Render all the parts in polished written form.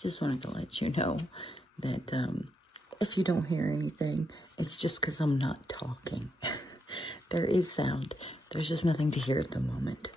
just wanted to let you know that if you don't hear anything, it's just because I'm not talking. There is sound. There's just nothing to hear at the moment.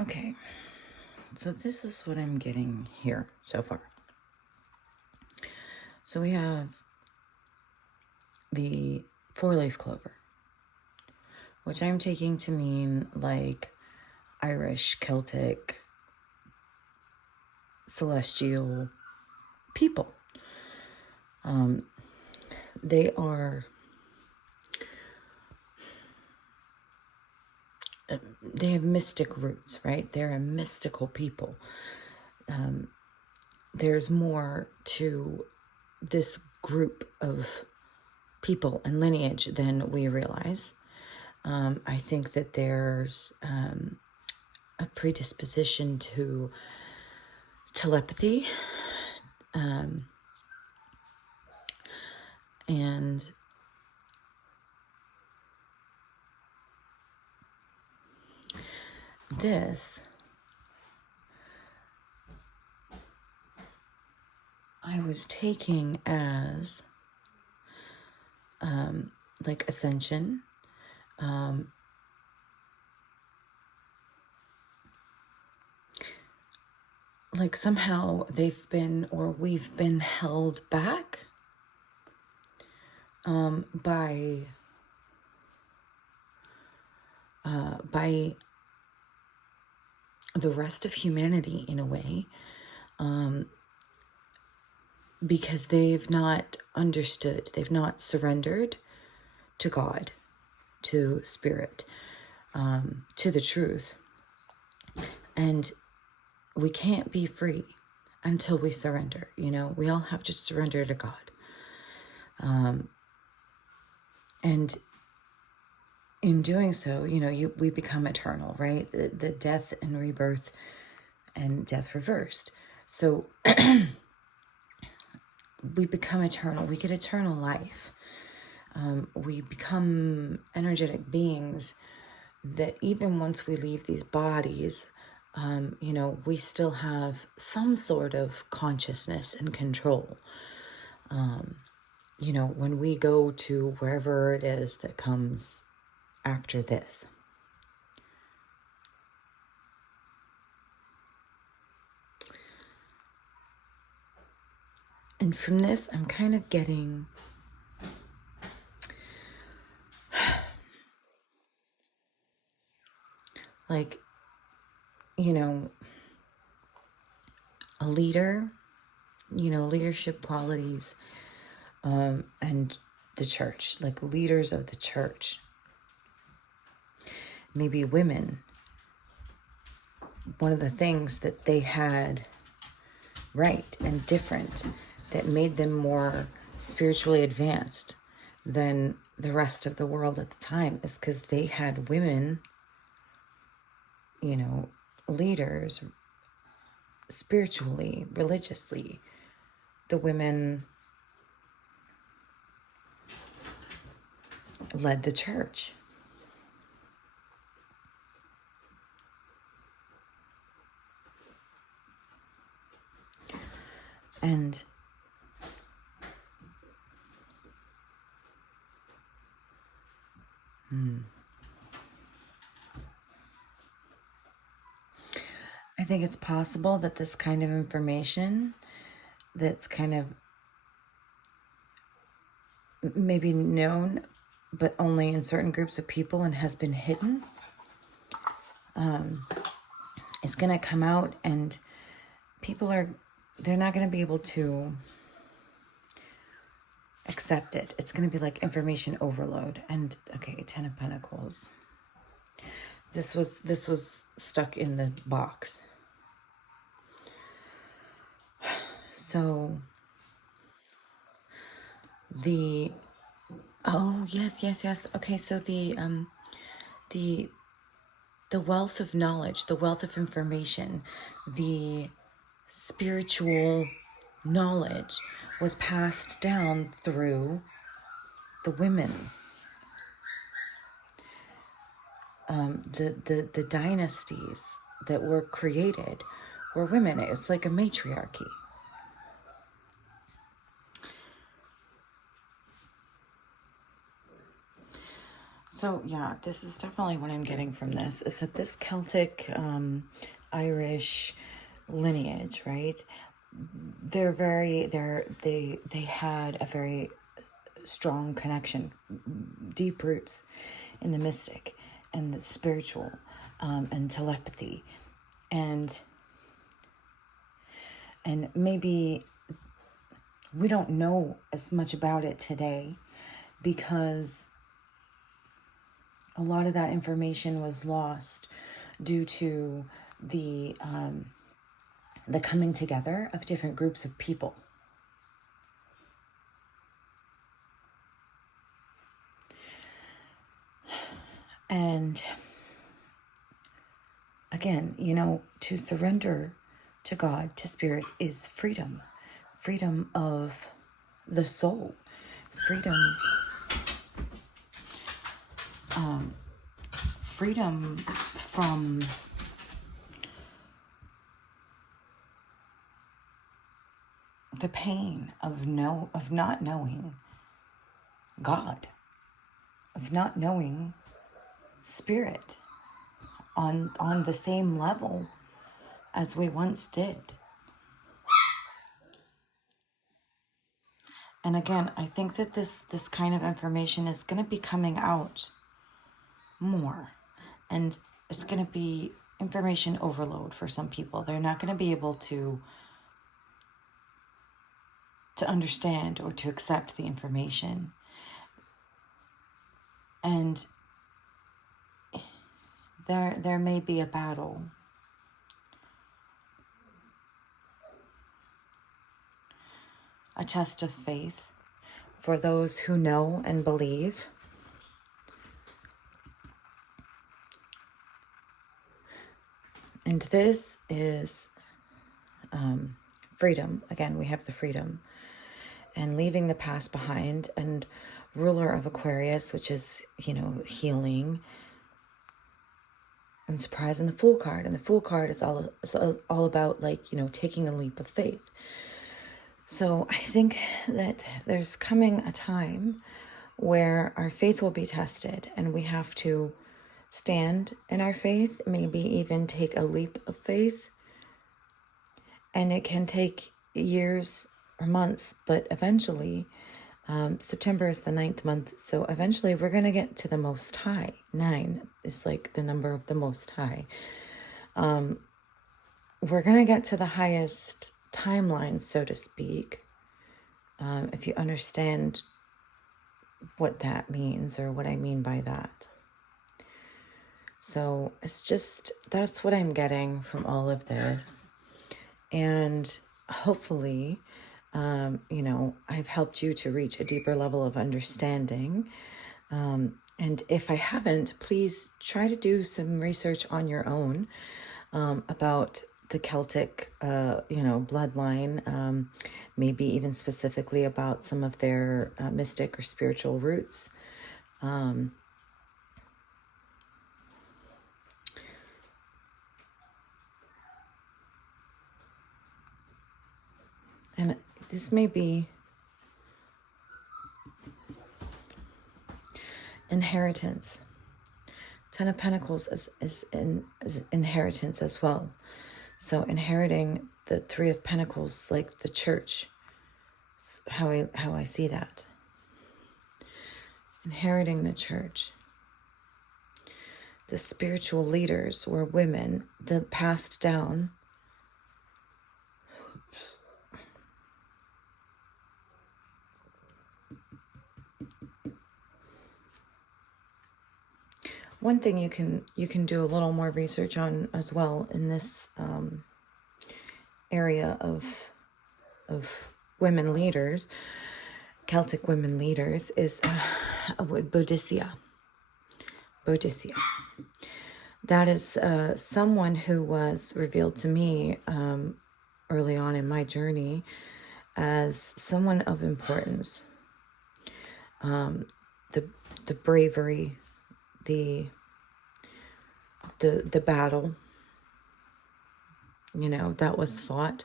Okay, So this is what I'm getting here so far. So we have the 4-leaf clover, which I'm taking to mean like Irish, Celtic, celestial people. They have mystic roots, right? They're a mystical people. There's more to this group of people and lineage than we realize. I think that there's a predisposition to telepathy, and this, I was taking as like ascension, like somehow they've been, or we've been held back by the rest of humanity in a way, because they've not understood, they've not surrendered to God, to spirit, to the truth. And we can't be free until we surrender. You know, we all have to surrender to God. And in doing so, you know, we become eternal, right? The death and rebirth and death reversed. So we become eternal. We get eternal life. We become energetic beings that even once we leave these bodies, you know, we still have some sort of consciousness and control. You know, when we go to wherever it is that comes after this. And from this, I'm kind of getting like, you know, a leader, you know, leadership qualities, and the church, like leaders of the church. Maybe women. One of the things that they had right and different that made them more spiritually advanced than the rest of the world at the time is because they had women, you know, leaders spiritually, religiously. The women led the church. And I think it's possible that this kind of information that's kind of maybe known, but only in certain groups of people and has been hidden, is going to come out, and they're not going to be able to accept it. It's going to be like information overload. And okay, 10 of Pentacles. This was stuck in the box. So yes. Okay, so the wealth of knowledge, the wealth of information, the spiritual knowledge was passed down through the women. The dynasties that were created were women. It's like a matriarchy. So yeah, this is definitely what I'm getting from this, is that this Celtic Irish lineage, right? They had a very strong connection, deep roots in the mystic and the spiritual, and telepathy, and maybe we don't know as much about it today because a lot of that information was lost due to the coming together of different groups of people. And again, to surrender to God, to spirit, is freedom. Freedom of the soul. Freedom from the pain of not knowing God, of not knowing spirit on the same level as we once did. And again, I think that this kind of information is going to be coming out more, and it's going to be information overload for some people. They're not going to be able to understand or to accept the information. And there may be a battle. A test of faith for those who know and believe. And this is freedom. Again, we have the freedom. And leaving the past behind. And ruler of Aquarius, which is, healing. And surprise, and the Fool card. And the Fool card is all about, taking a leap of faith. So I think that there's coming a time where our faith will be tested, and we have to stand in our faith, maybe even take a leap of faith. And it can take years or months, but eventually, September is the 9th month, so eventually we're going to get to the Most High. 9 is like the number of the Most High. We're going to get to the highest timeline, so to speak, if you understand what that means or what I mean by that. So that's what I'm getting from all of this. And hopefully, I've helped you to reach a deeper level of understanding. And if I haven't, please try to do some research on your own about the Celtic, bloodline, maybe even specifically about some of their mystic or spiritual roots. And this may be inheritance. 10 of Pentacles is inheritance as well. So inheriting the 3 of Pentacles, like the church, how I see that. Inheriting the church. The spiritual leaders were women, the passed down. One thing you can do a little more research on as well in this area of women leaders, Celtic women leaders, is Boadicea. That is someone who was revealed to me early on in my journey as someone of importance. The bravery, the battle, that was fought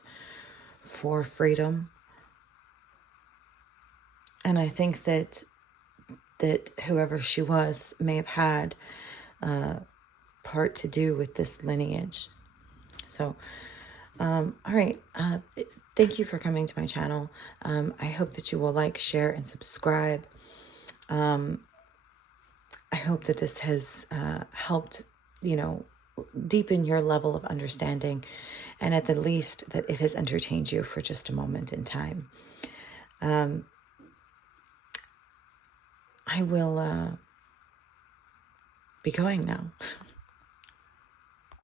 for freedom. And I think that whoever she was may have had part to do with this lineage. So, all right. Thank you for coming to my channel. I hope that you will like, share, and subscribe. I hope that this has helped, deepen your level of understanding, and at the least that it has entertained you for just a moment in time. I will be going now.